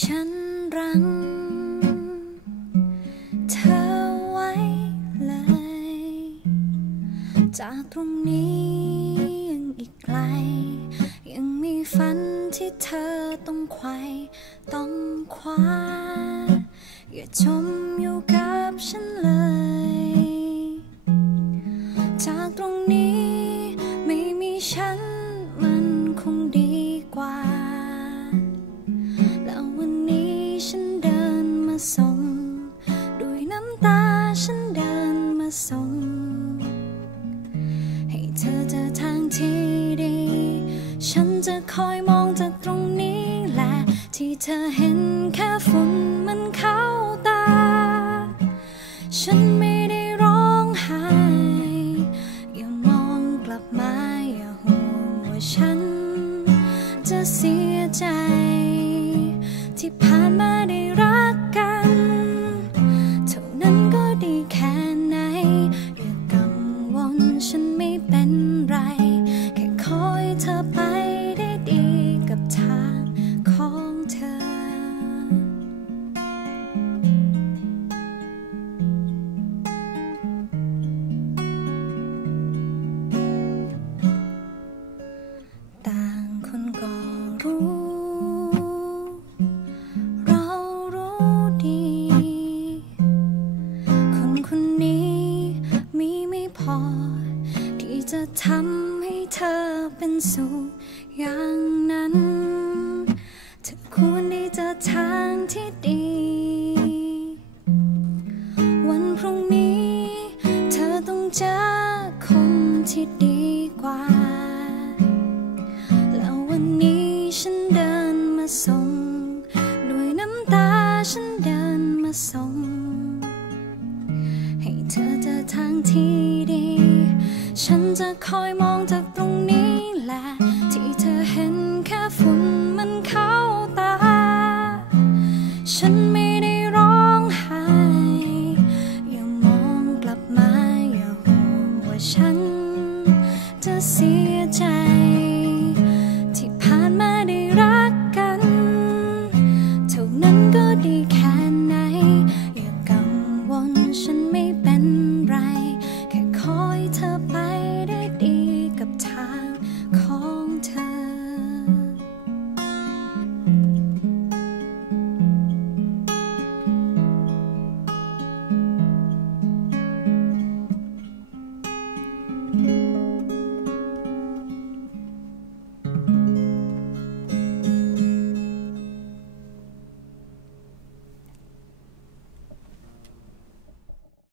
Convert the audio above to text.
ฉันรังเธอไว้เลย จากตรงนี้ยังอีกไกล ยังมีฝันที่เธอต้องไขว่ต้องคว้า อย่าจมอยู่กับฉันเลย จากตรงนี้ ส่ง ให้เธอเจอทางที่ดี ฉันจะคอยมองจากตรงนี้แหละ ที่เธอเห็นแค่ฝุ่นมันเข้าตา ฉันไม่ได้ร้องไห้ อย่ามองกลับมา อย่าห่วงว่าฉัน จะเสียใจ ที่ผ่านมา จะทำให้เธอเป็นสุขอย่างนั้น เธอควรได้เจอทางที่ดี วันพรุ่งนี้ เธอต้องเจอคนที่ดีกว่า แล้ววันนี้ฉันเดินมาส่ง ด้วยน้ำตาฉันเดินมาส่ง คอยมองจากตรงนี้แหละ ที่เธอเห็นแค่ฝุ่นมันเข้าตา ฉันไม่ได้ร้องไห้ อย่ามองกลับมา อย่าห่วงว่าฉัน จะเสียใจ ที่ผ่านมาได้รักกัน เท่านั้นก็ดีแค่ไหน อย่ากังวลฉันไม่